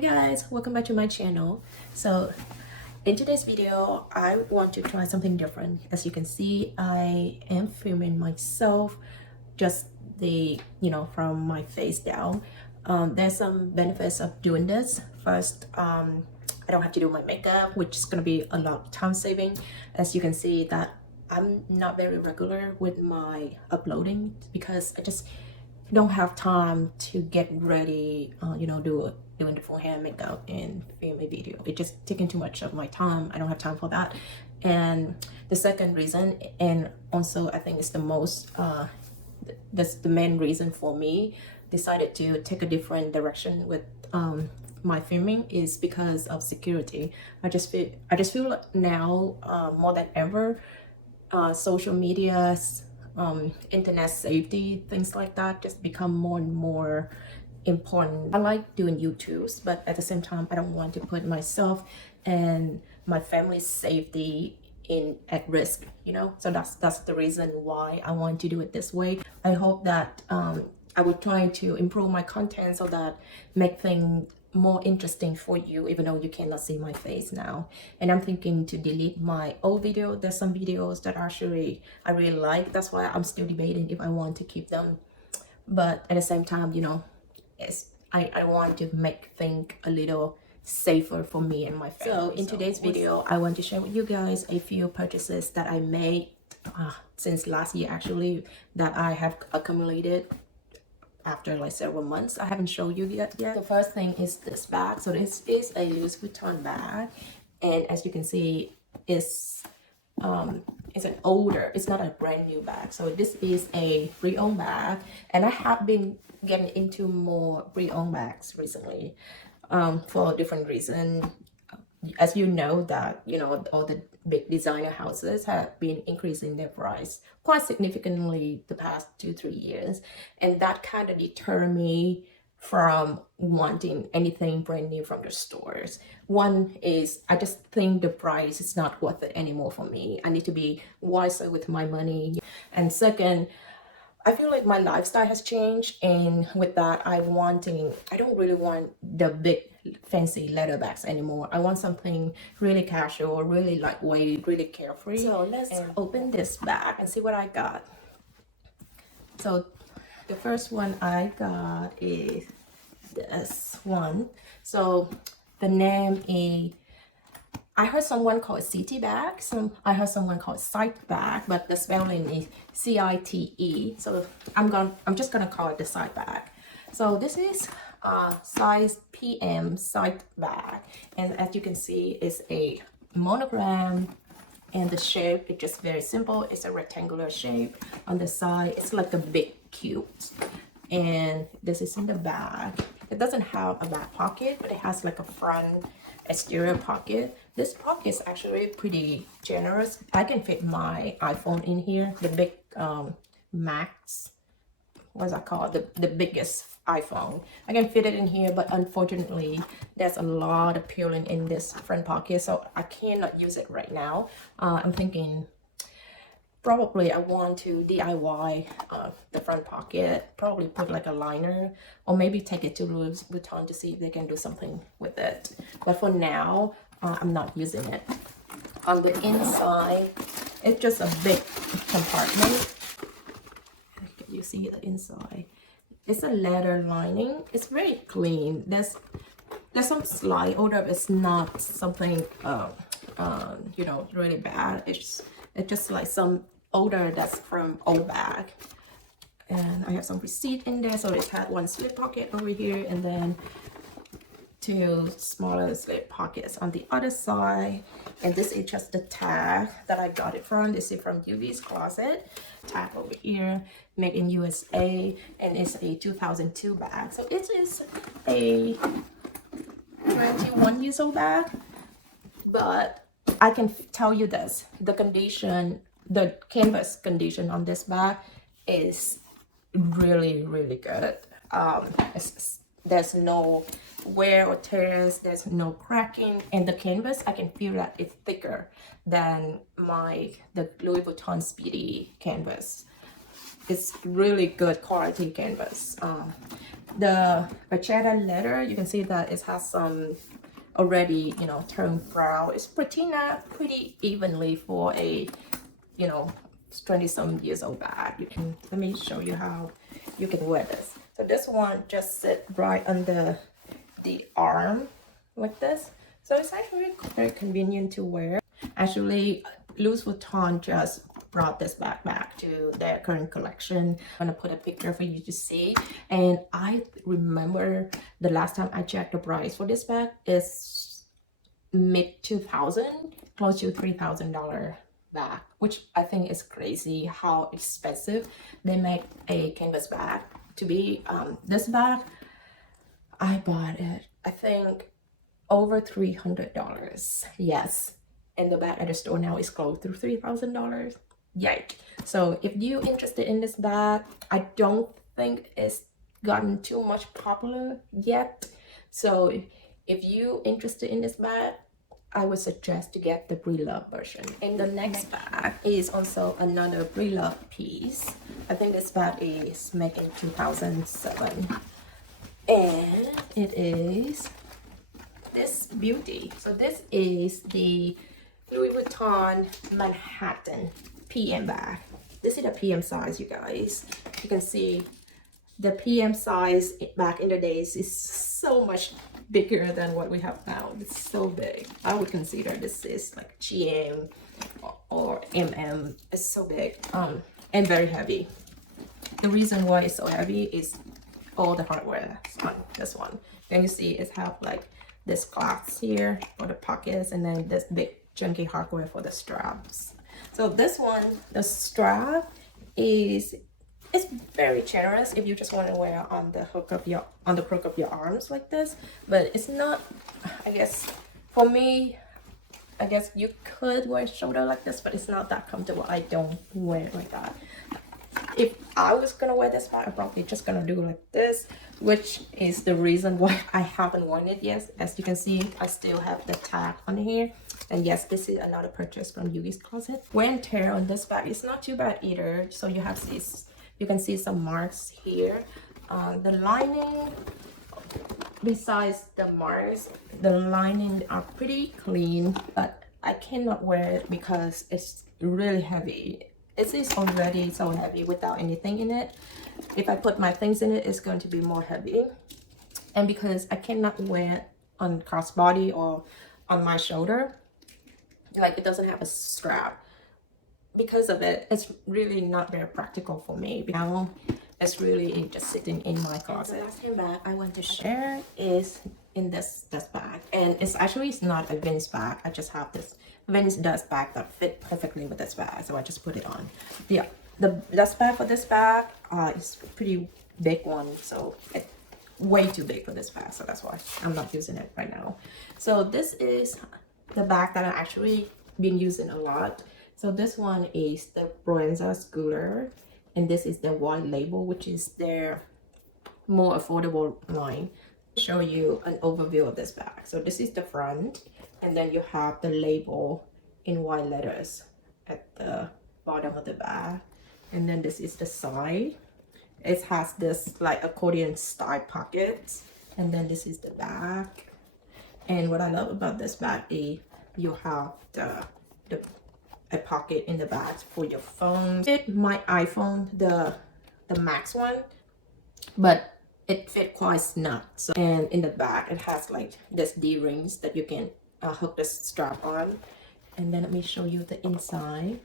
guys, welcome back to my channel. So in today's video I want to try something different. As you can see, I am filming myself, just from my face down. There's some benefits of doing this. First, I don't have to do my makeup, which is going to be a lot of time saving. As you can see that I'm not very regular with my uploading because I just don't have time to get ready, doing the full hand makeup and film a video. It just taking too much of my time. I don't have time for that. And the second reason, and also I think it's the most that's the main reason for me decided to take a different direction with my filming, is because of security. I just feel like now more than ever, social media, internet safety, things like that just become more and more important. I like doing YouTubes, but at the same time I don't want to put myself and my family's safety at risk, so that's the reason why I want to do it this way. I hope that I would try to improve my content so that make things more interesting for you, even though you cannot see my face now. And I'm thinking to delete my old video. There's some videos that actually I really like. That's why I'm still debating if I want to keep them, but at the same time, I want to make things a little safer for me and my family. So in today's video I want to share with you guys a few purchases that I made since last year, actually, that I have accumulated after like several months. I haven't shown you yet. The first thing is this bag. So this is a Louis Vuitton bag, and as you can see, it's not a brand new bag. So this is a pre-owned bag, and I have been getting into more pre-owned bags recently for different reasons. As you know that all the big designer houses have been increasing their price quite significantly the past 2-3 years, and that kind of deterred me from wanting anything brand new from the stores. One is I just think the price is not worth it anymore for me. I need to be wiser with my money. And second, I feel like my lifestyle has changed, and with that I don't really want the big fancy leather bags anymore. I want something really casual, really lightweight, really carefree. So let's open this bag and see what I got. So the first one I got is this one. So the name is, I heard someone call it Cite bag. I heard someone call it Cite bag, but the spelling is CITE. So I'm just gonna call it the Cite bag. So this is size PM Cite bag, and as you can see, it's a monogram, and the shape is just very simple. It's a rectangular shape. On the side, it's like a big cube, and this is in the bag. It doesn't have a back pocket, but it has like a front exterior pocket. This pocket is actually pretty generous. I can fit my iPhone in here, the big Max, what's that called, the biggest iPhone. I can fit it in here, but unfortunately there's a lot of peeling in this front pocket, so I cannot use it right now. I'm thinking probably I want to DIY the front pocket, probably put like a liner, or maybe take it to Louis Vuitton to see if they can do something with it. But for now, I'm not using it. On the inside, it's just a big compartment. You see the inside. It's a leather lining. It's very clean. There's some slight odor. It's not something really bad. It's just like some odor that's from old bag. And I have some receipt in there. So it had one slip pocket over here, and then two smaller slip pockets on the other side. And this is just the tag that I got it from. This is from UV's Closet. Tag over here, made in USA, and it's a 2002 bag. So it is a 21 years old bag, but I can tell you this, the condition, the canvas condition on this bag is really, really good. There's no wear or tears, there's no cracking, and the canvas, I can feel that it's thicker than the Louis Vuitton Speedy canvas. it's really good quality canvas. The vachetta leather, you can see that it has some already, you know, turned brown. It's pretty evenly for a, you know, 20-some years old bag. You can, let me show you how you can wear this. So this one just sit right under the arm like this. So it's actually very convenient to wear. Actually, Louis Vuitton just brought this bag back to their current collection. I'm gonna put a picture for you to see. And I remember the last time I checked the price for this bag is mid 2000, close to $3,000 bag, which I think is crazy how expensive they make a canvas bag to be. This bag, I bought it, I think over $300. Yes, and the bag at the store now is close to $3,000. Yikes. So if you're interested in this bag, I don't think it's gotten too much popular yet. So if you're interested in this bag, I would suggest to get the Preloved version. And the next bag is also another Preloved piece. I think this bag is made in 2007. And it is this beauty. So this is the Louis Vuitton Manhattan PM bag. This is the PM size, you guys. You can see the PM size back in the days is so much bigger than what we have now. It's so big. I would consider this is like GM or MM. It's so big and very heavy. The reason why it's so heavy is all the hardware on this one. Then you see it have like this clasp here for the pockets, and then this big chunky hardware for the straps. So this one, the strap is, it's very generous if you just want to wear on the crook of your arms like this, but it's not, I guess for me, I guess you could wear shoulder like this, but it's not that comfortable. I don't wear it like that. If I was gonna wear this bag, I'm probably just gonna do like this, which is the reason why I haven't worn it yet. As you can see, I still have the tag on here. And yes, this is another purchase from Yugi's Closet. Wear and tear on this bag is not too bad either. So you have this, you can see some marks here. The lining, besides the marks, the lining are pretty clean, but I cannot wear it because it's really heavy. It is already so heavy without anything in it. If I put my things in it, it's going to be more heavy. And because I cannot wear it on crossbody or on my shoulder, like it doesn't have a strap, because of it, it's really not very practical for me. Now it's really just sitting in my closet. The last handbag I want to share is in this bag, and it's not a Vince bag. I just have this Vince dust bag that fit perfectly with this bag, so I just put it on. Yeah, the dust bag for this bag is a pretty big one, so it's way too big for this bag, so that's why I'm not using it right now. So this is the bag that I actually been using a lot. So this one is the Proenza Scooter, and this is the white label, which is their more affordable line. I'll show you an overview of this bag. So this is the front, and then you have the label in white letters at the bottom of the bag, and then this is the side. It has this like accordion style pockets, and then this is the back. And what I love about this bag is you have a pocket in the back for your phone. Fit my iPhone, the Max one, but it fit quite snug. So, and in the back it has like this D-rings that you can hook the strap on. And then let me show you the inside.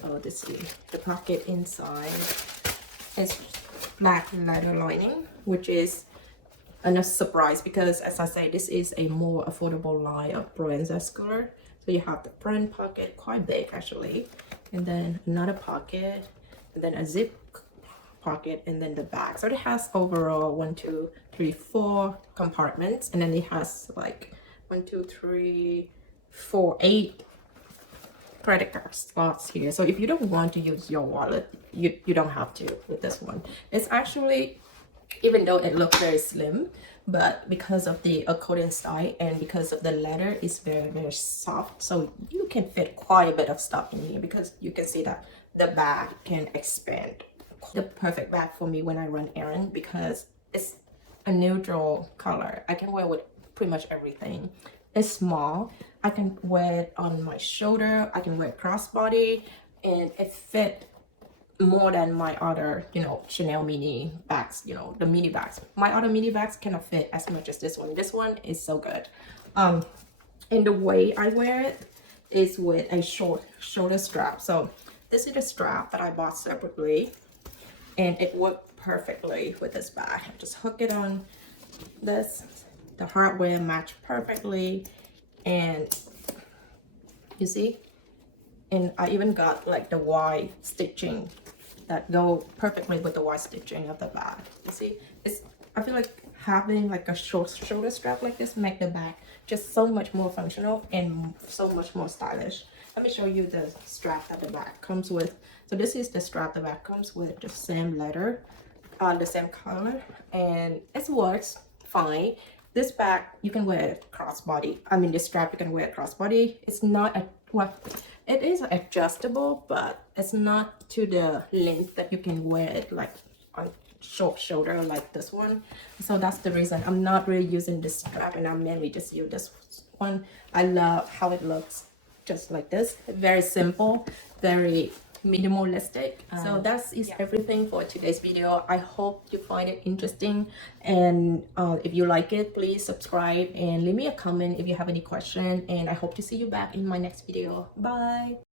So this is the pocket inside. It's black leather lining, which is a surprise because, as I say, this is a more affordable line of Proenza Scooter. So you have the front pocket, quite big actually, and then another pocket, and then a zip pocket, and then the back. So it has overall 1, 2, 3, 4 compartments, and then it has like 1, 2, 3, 4, 8 credit card slots here. So if you don't want to use your wallet, you don't have to with this one. It's actually, even though it looks very slim, but because of the accordion style and because of the leather, it's very soft, so you can fit quite a bit of stuff in here, because you can see that the bag can expand the perfect bag for me when I run errands because it's a neutral color. I can wear with pretty much everything. It's small. I can wear it on my shoulder. I can wear it crossbody, and it fit more than my other, you know, Chanel mini bags, you know, the mini bags. My other mini bags cannot fit as much as this one. This one is so good. And the way I wear it is with a short shoulder strap. So this is the strap that I bought separately, and it worked perfectly with this bag. I just hook it on this. The hardware match perfectly, and you see, and I even got like the Y stitching that go perfectly with the Y stitching of the bag. You see, it's, I feel like having like a short shoulder strap like this make the bag just so much more functional and so much more stylish. Let me show you the strap that the bag comes with. So this is the strap the bag comes with, the same leather, the same color, and it works fine. This bag you can wear it crossbody. I mean, this strap you can wear it crossbody. It's not a, well, it is adjustable, but it's not to the length that you can wear it like on short shoulder like this one. So that's the reason I'm not really using this strap, and I mainly just use this one. I love how it looks just like this. Very simple, very minimalistic. So that's everything for today's video. I hope you find it interesting, and if you like it, please subscribe and leave me a comment if you have any question, and I hope to see you back in my next video. Bye.